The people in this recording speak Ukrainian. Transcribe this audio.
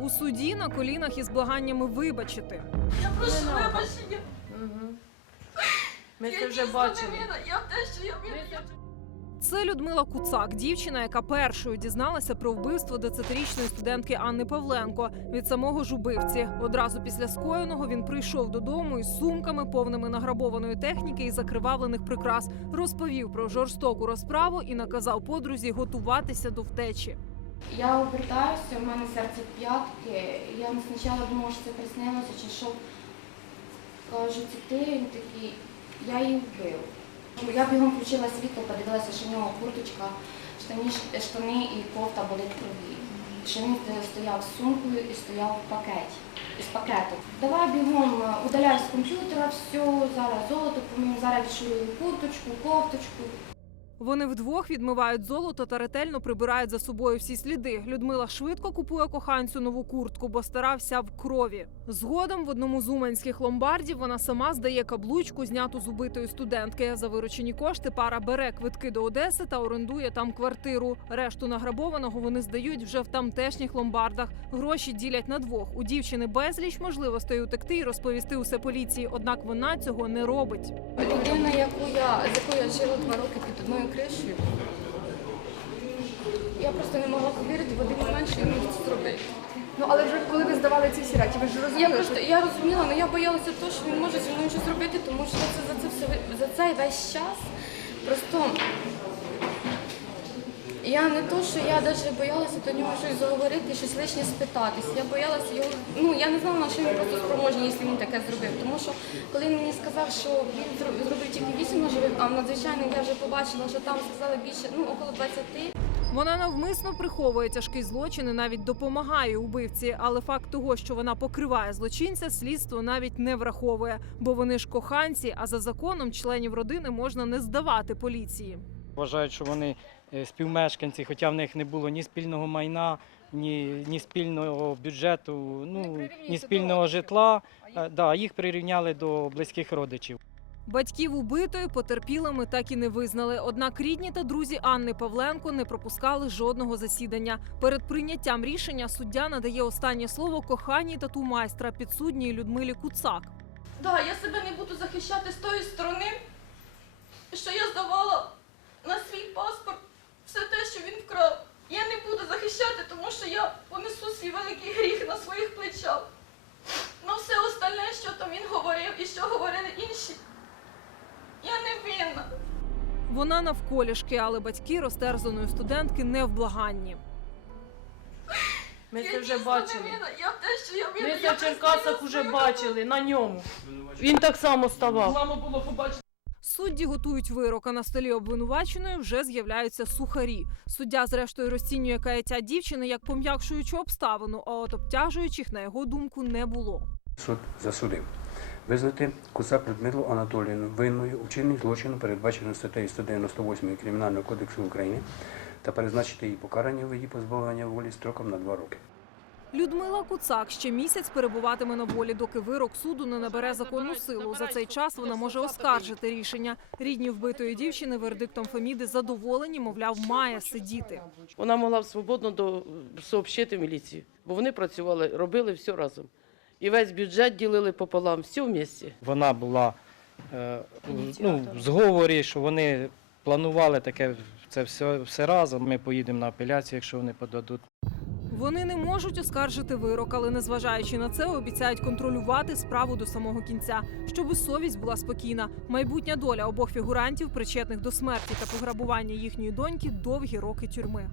У суді на колінах із благаннями вибачити. Я прошу Не надо. вибачення. Угу. Ми Я це вже бачили. Я те, що я винна. Це Людмила Куцак, дівчина, яка першою дізналася про вбивство 20-річної студентки Анни Павленко від самого ж убивці. Одразу після скоєного він прийшов додому із сумками, повними награбованої техніки і закривавлених прикрас, розповів про жорстоку розправу і наказав подрузі готуватися до втечі. Я обертаюся, у мене серце п'ятки. Я спочатку думала, що це приснилося чи що. Кажу, це ти він такий, я її вбив. Я бігом включила світло, подивилася, що в нього курточка, штані, штани і кофта були в крові. Що він стояв з сумкою і стояв в пакеті. Із пакету. Давай бігом е, удаляй з комп'ютера, все, зараз золото, помім, зараз відшую курточку, кофточку. Вони вдвох відмивають золото та ретельно прибирають за собою всі сліди. Людмила швидко купує коханцю нову куртку, бо старався в крові. Згодом в одному з уманських ломбардів вона сама здає каблучку, зняту з убитої студентки. За виручені кошти пара бере квитки до Одеси та орендує там квартиру. Решту награбованого вони здають вже в тамтешніх ломбардах. Гроші ділять на двох. У дівчини безліч можливостей утекти і розповісти усе поліції. Однак вона цього не робить. Людина, яку я, з якою я жила два роки під одною кришею, я просто не могла повірити в один момент, що це зробити. Ну але вже коли ви здавали ці всі речі, ви ж Я розуміли, просто що я розуміла, але я боялася того, що він може зі мною щось зробити, тому що це за це все за цей весь час просто. Я не то, що я навіть боялася до нього щось заговорити, щось лишнє спитатись. Я боялася його. Ну я не знала, на що він просто спроможний, якщо він таке зробив. Тому що коли він мені сказав, що він зро- зробив тільки 8 ножових, а в надзвичайному я вже побачила, що там сказали більше, ну около 20. Вона навмисно приховує тяжкий злочин і навіть допомагає убивці. Але факт того, що вона покриває злочинця, слідство навіть не враховує, бо вони ж коханці, а за законом членів родини можна не здавати поліції. Вважають, що вони співмешканці, хоча в них не було ні спільного майна, ні, ні спільного бюджету, ну, ні спільного житла. Е, Да, їх прирівняли до близьких родичів. Батьків убитої потерпілими так і не визнали. Однак рідні та друзі Анни Павленко не пропускали жодного засідання. Перед прийняттям рішення суддя надає останнє слово коханій тату майстра підсудній Людмилі Куцак. Да, я себе не буду захищати з тої сторони, що я здавала на свій паспорт все те, що він вкрав. Я не буду захищати, тому що я понесу свій великий гріх на своїх плечах. Ну все остальне, що там він говорив і що говорили інші, я не винна. Вона навколішки, але батьки розтерзаної студентки не в благанні. ми я це вже дійсно бачили. не винна. Я те, що я винна. Ми я це в Черкасах признаю уже бачили на ньому. Він так само ставав. мама було побачити. Судді готують вирок, а на столі обвинуваченої вже з'являються сухарі. Суддя, зрештою, розцінює каяття дівчини як пом'якшуючу обставину, а от обтяжуючих, на його думку, не було. Суд засудив. Визнати Куцак Людмилу Анатоліївну винною у вчиненні злочину, передбаченому статтею 198 Кримінального кодексу України, та призначити її покарання у виді позбавлення волі строком на два роки. Людмила Куцак ще місяць перебуватиме на волі, доки вирок суду не набере законну силу. За цей час вона може оскаржити рішення. Рідні вбитої дівчини вердиктом Феміди задоволені, мовляв, має сидіти. Вона могла б свободно до, сообщити міліцію, бо вони працювали, робили все разом. І весь бюджет ділили пополам, все в місті. Вона була е, ну, в зговорі, що вони планували таке це все, все разом. Ми поїдемо на апеляцію, якщо вони подадуть. Вони не можуть оскаржити вирок, але незважаючи на це, обіцяють контролювати справу до самого кінця, щоб совість була спокійна. Майбутня доля обох фігурантів, причетних до смерті та пограбування їхньої доньки, довгі роки тюрми.